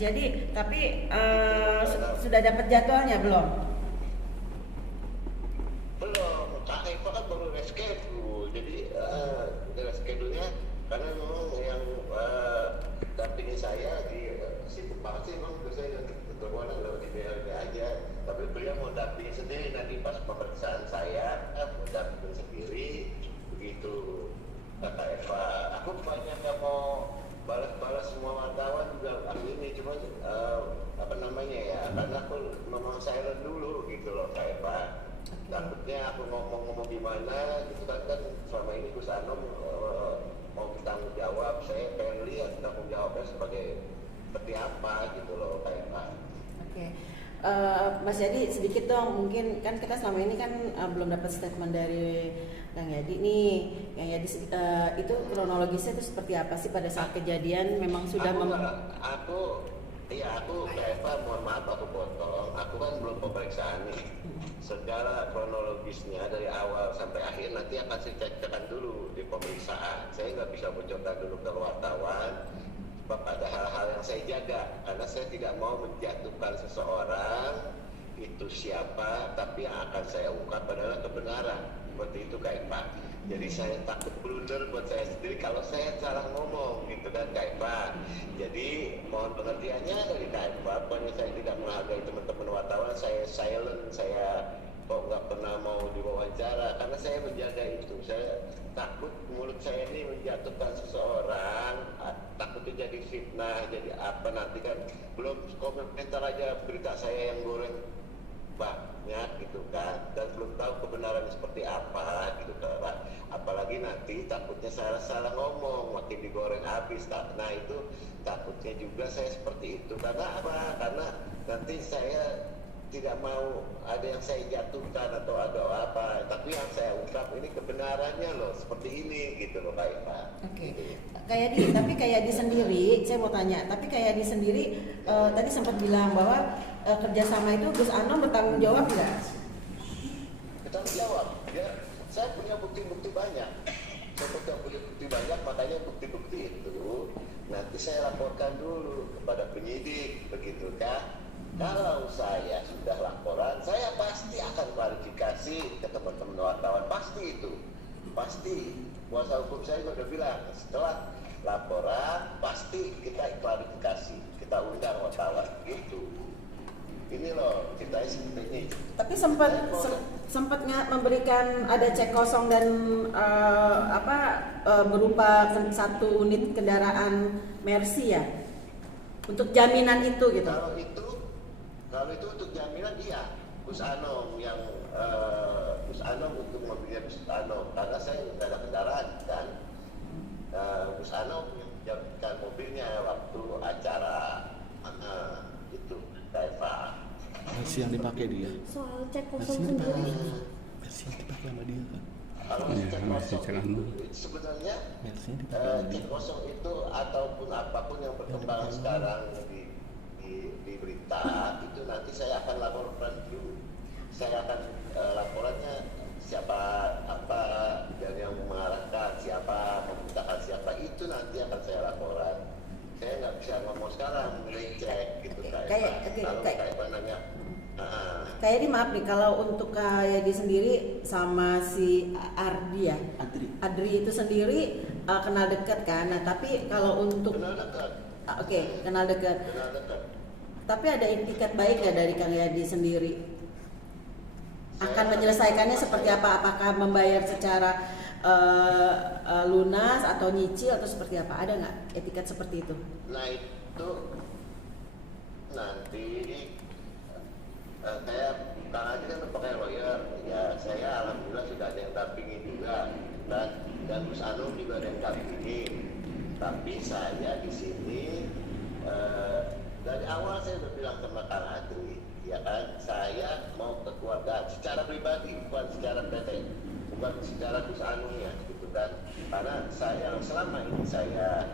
Mas Yadi, tapi sudah dapat jadwalnya belum? Belum, Kak Eva kan baru reschedule, jadi reschedule-nya karena memang yang dampingi saya di sibuk banget sih, memang saya terbuat lewat di BLD aja, tapi beliau mau dampingi sendiri nanti pas pemeriksaan saya, mau dampingi sendiri, begitu kata Eva. Aku banyak yang mau balas-balas semua wartawan juga hari ini, cuma apa namanya ya, karena aku memang silent dulu gitu loh Kak Eva. Takutnya aku ngomong gimana gitu kan selama ini Gus Anom mau bertanggung jawab, saya pengen lihat tanggung jawabnya seperti apa gitu loh kayak Pak. Oke. Mas Yadi, sedikit dong, mungkin kan kita selama ini kan belum dapat statement dari Kang Yadi nih. Kang Yadi itu kronologisnya itu seperti apa sih pada saat kejadian? Memang sudah aku Eva, mohon maaf aku potong. Aku kan belum pemeriksaan nih. Segala kronologisnya dari awal sampai akhir nanti akan saya cekkan dulu di pemeriksaan. Saya nggak bisa bocorkan dulu ke wartawan. Sebab ada hal-hal yang saya jaga karena saya tidak mau menjatuhkan seseorang itu siapa, tapi yang akan saya ungkap adalah kebenaran. Seperti itu Kak Pak. Jadi saya takut blunder buat saya sendiri kalau saya salah ngomong gitu kan Kak Pak. Jadi mohon pengertiannya dari Kak Pak. Pokoknya saya tidak menghargai teman-teman wartawan. Saya silent, saya kok nggak pernah mau diwawancara karena saya menjaga itu. Saya takut mulut saya ini menjatuhkan seseorang, takutnya jadi fitnah, jadi apa nanti kan belum komentar aja berita saya yang goreng banyak gitu kan, dan belum tahu kebenarannya seperti apa gitu kan. Apalagi nanti takutnya salah ngomong makin digoreng habis. Nah itu takutnya juga saya seperti itu. Karena apa? Karena nanti saya tidak mau ada yang saya jatuhkan atau ada apa, tapi yang saya ungkap ini kebenarannya loh, seperti ini gitu loh Kak Eva. Oke. Tapi kayak di sendiri, saya mau tanya, tapi kayak di sendiri tadi sempat bilang bahwa kerjasama itu Gus Anom bertanggung jawab nggak? Bertanggung jawab, ya. Saya punya bukti-bukti banyak. Saya punya bukti banyak, makanya bukti-bukti itu nanti saya laporkan dulu kepada penyidik, begitu kan? Kalau saya sudah laporan, saya pasti akan klarifikasi ke teman-teman wartawan, pasti itu, pasti. Kuasa hukum saya sudah bilang, setelah laporan pasti kita klarifikasi, kita undang wartawan, gitu. Ini loh kita ini. Tapi sempat memberikan ada cek kosong dan berupa satu unit kendaraan Mercy ya untuk jaminan itu gitu. Kalau itu untuk jaminan iya, Gus Anom yang Gus Anom untuk mobilnya Gus Anom, karena saya nggak ada kendaraan kan. Gus Anom menjaminkan mobilnya waktu acara itu Eva. Versi yang dipakai dia. Soal cek kosong sendiri. Versi yang dipakai sama dia kan. Kalau cek kosong itu sebenarnya cek kosong itu ataupun apapun yang berkembang sekarang di berita itu nanti saya akan laporkan dulu. Saya akan laporannya siapa apa dan yang mengarahkan siapa, memerintahkan siapa, itu nanti akan saya laporan. Saya nggak bisa ngomong sekarang, cek gitu kalau kayak nanya. Kayak ini maaf nih, kalau untuk kayak di sendiri sama si Ardi ya, Adri itu sendiri kenal dekat kan. Nah tapi kalau untuk kenal dekat. Kenal dekat. Tapi ada itikat baik nggak dari Kang Yadi sendiri? Akan menyelesaikannya seperti apa? Apakah membayar secara lunas atau nyicil atau seperti apa? Ada nggak etikat seperti itu? Nah itu nanti saya Kang Adi kan pakai lawyer, ya saya alhamdulillah sudah ada yang dampingi juga, dan Gus Anom juga ada yang dampingi. Tapi saya di sini dari awal saya sudah bilang sama Kang Adri, ya kan, saya mau kekeluargaan secara pribadi, bukan secara PT, bukan secara Gus Anomnya, gitu kan. Karena saya selama ini saya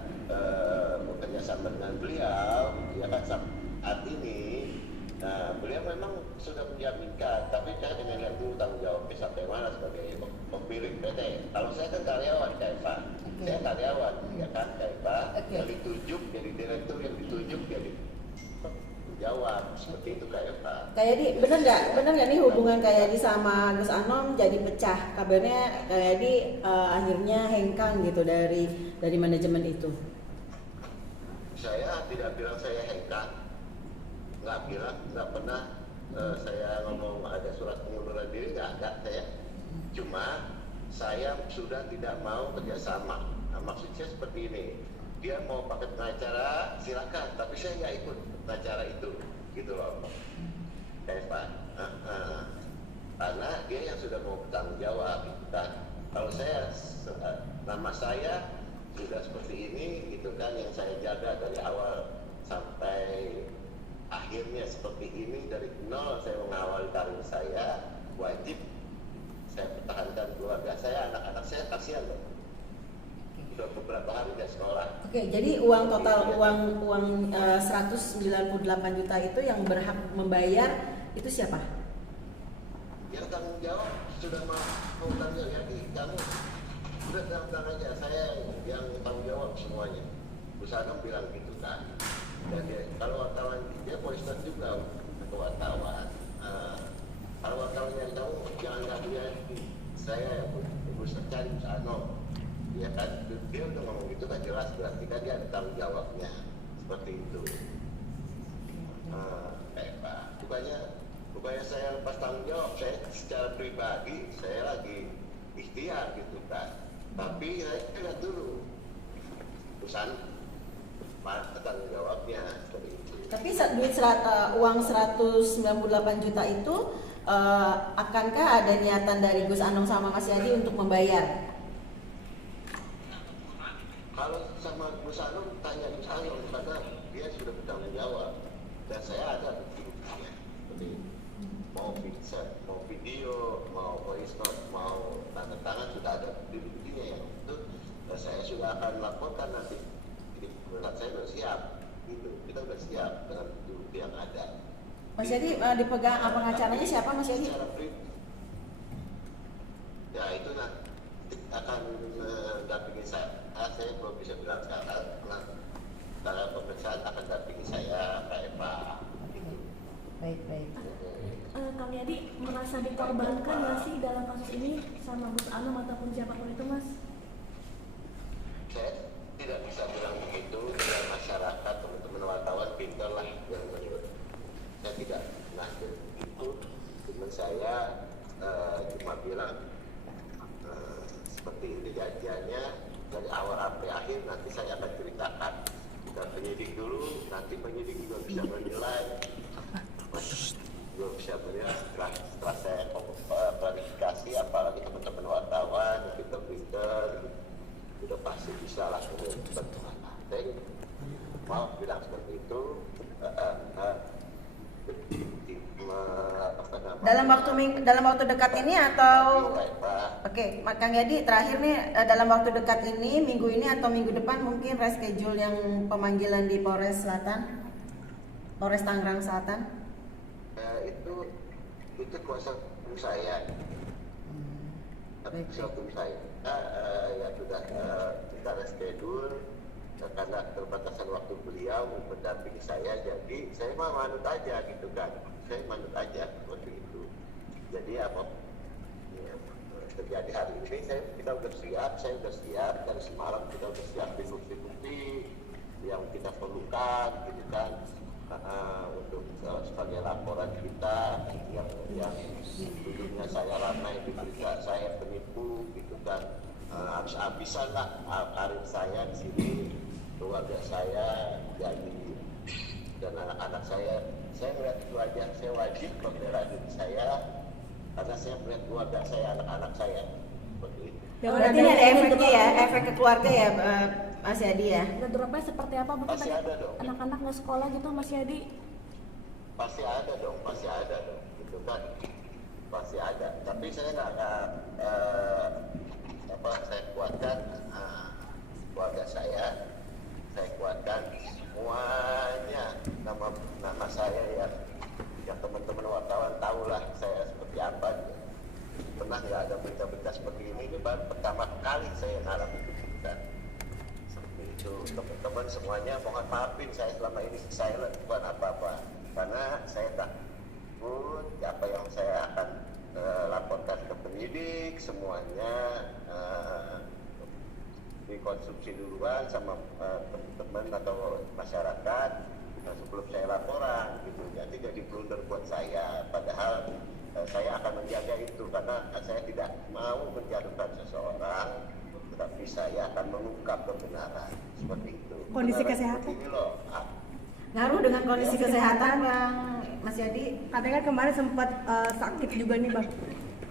bekerja sama dengan beliau, ya kan, saat ini. Nah, beliau memang sudah menjaminkan, tapi saya dengan lihat dulu tanggung jawabnya sampai mana sebagai pemilik PT. Kalau saya kan karyawan, Pak. Saya karyawan, ya kan, Pak. Yang ditunjuk jadi direktur, yang ditunjuk jadi jawab seperti itu Kak Eva. Kak Yadi, bener nggak nih hubungan Kak Yadi sama Gus Anom jadi pecah? Kabarnya Kak Yadi akhirnya hengkang gitu dari manajemen itu. Saya tidak bilang saya hengkang, nggak pernah saya ngomong ada surat pengunduran diri, nggak ada saya. Cuma saya sudah tidak mau kerjasama. Nah, maksudnya seperti ini, dia mau pakai pengacara silakan, tapi saya nggak ikut pengacara itu, gitu loh, Eva. Karena dia yang sudah mau bertanggung jawab, kan. Kalau saya, nama saya sudah seperti ini, gitu kan, yang saya jaga dari awal sampai akhirnya seperti ini, dari nol saya mengawali karir saya, wajib saya pertahankan keluarga saya, anak-anak saya, kasihan loh. Sudah beberapa hari dari sekolah. Oke, jadi uang total uang 198 juta itu yang berhak membayar itu siapa? Yang tanggung jawab sudah mau tanggung jawab, jadi kamu udah tenang aja, saya yang tanggung jawab semuanya. Gus Anom bilang gitu kan. Dan dia, kalau wartawan dia polistan juga ke wartawan. Kalau wartawan yang tahu jangan nggak dia, saya yang urus cari Gus Anom. Ya kan, dia udah ngomong gitu kan jelas, berarti kan dia ada tanggung jawabnya seperti itu. Pak, bukannya saya lepas tanggung jawab, saya secara pribadi saya lagi ikhtiar gitu kan. Tapi saya lihat dulu urusan mana tanggung jawabnya seperti itu. Tapi uang 198 juta itu akankah ada niatan dari Gus Anom sama Mas Yadi untuk membayar? Kalau sama Gus Anom, tanya Gus Anom karena dia sudah bertanggung jawab dan saya ada bukti-buktinya. Seperti mau video, mau voice note, mau tanda tangan sudah ada bukti-buktinya yang itu. Dan saya sudah akan laporkan nanti. Jadi saya sudah siap, gitu. Kita sudah siap dengan bukti yang ada. Mas Yadi dipegang pengacaranya siapa Mas Yadi? Ya itu nanti akan mendampingi saya belum bisa bilang sekarang, karena pemeriksaan akan dampingi saya Kak Eva. Gitu. Baik. Kang Yadi merasa dikorbankan nggak sih dalam kasus ini sama Gus Anom ataupun siapapun itu, Mas? Saya tidak bisa bilang begitu, dengan masyarakat, teman-teman wartawan pintar lah yang menurut saya tidak pernah begitu. Cuma saya cuma bilang seperti ini kejadiannya dari awal sampai akhir, nanti saya akan ceritakan. Kita penyidik dulu, nanti penyidik juga bisa menilai. Belum bisa menilai setelah saya klarifikasi, apalagi teman-teman wartawan, pinter-pinter, sudah pasti bisa lah berbentuk. Saya mau bilang seperti itu. Dalam waktu dekat ini atau Oke, Kang Yadi terakhir nih, dalam waktu dekat ini, minggu ini atau minggu depan mungkin reschedule yang pemanggilan di Polres Tangerang Selatan? Itu kuasa hukum saya. Kuasa hukum saya. Ya sudah kita reschedule karena keterbatasan waktu beliau mendampingi saya, jadi saya mau manut aja gitu kan. Saya manut aja seperti itu. Jadi apa terjadi hari ini, kita sudah siap, saya sudah siap dari semalam, kita sudah siap bukti-bukti yang kita perlukan gitu kan, untuk sebagai laporan kita yang dulunya saya ramai di berita saya penipu gitu kan, habis-habisan lah karir saya di sini, keluarga saya jadi dan anak-anak saya melihat itu aja, saya wajib membela diri saya karena saya melihat keluarga saya, anak-anak saya seperti itu. Ya, berarti ini ada efeknya ya, efek ke keluarga ya Mas Yadi ya? Dampaknya seperti apa? Mungkin Pasti ada dong. Anak-anak nggak sekolah gitu Mas Yadi? Pasti ada dong, gitu kan, pasti ada. Tapi saya nggak saya kuatkan keluarga saya kuatkan semuanya, nama saya ya teman-teman wartawan tahulah saya seperti apa. Pernah nggak ada berita-berita seperti ini baru pertama kali saya ngalami itu kan. Seperti itu, teman-teman semuanya mohon maafin saya selama ini silent bukan apa-apa. karena saya takut apa yang saya akan laporkan ke penyidik semuanya dikonsumsi duluan sama teman-teman atau masyarakat sebelum saya laporan gitu. Jadi blunder buat saya, padahal saya akan menjaga itu karena saya tidak mau menjatuhkan seseorang, tetapi saya akan mengungkap kebenaran seperti itu. Kondisi Kebenaran kesehatan? seperti ini loh. Ngaruh dengan kondisi kesehatan Bang Mas Yadi. Katanya kan kemarin sempat sakit juga nih Bang.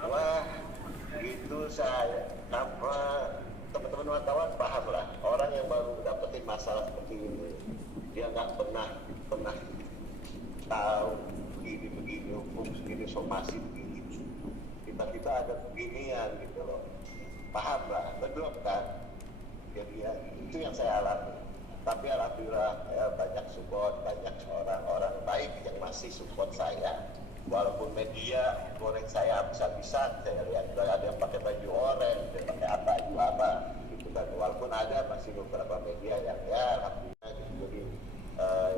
Wah, itu saya apa teman-teman wartawan paham lah, orang yang baru dapetin masalah seperti ini dia nggak pernah tahu begini hukum segini somasi begini, tiba-tiba ada beginian gitu loh, paham lah, betul kan? Jadi ya, itu yang saya alami. Tapi alhamdulillah ya, banyak support, banyak orang-orang baik yang masih support saya. Walaupun media goreng saya habis-habisan, saya lihat ada yang pakai baju oranye, ada yang pakai apa gitu kan. Walaupun ada masih beberapa media yang ya alhamdulillah gitu. Jadi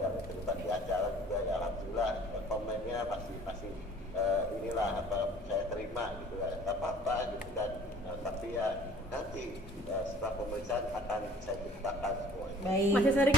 yang terlibat di acara juga ya alhamdulillah komennya masih inilah apa saya terima gitu ya, apa-apa gitu kan. Tapi ya nanti setelah pemeriksaan akan saya ceritakan semuanya. Baik. Masih sering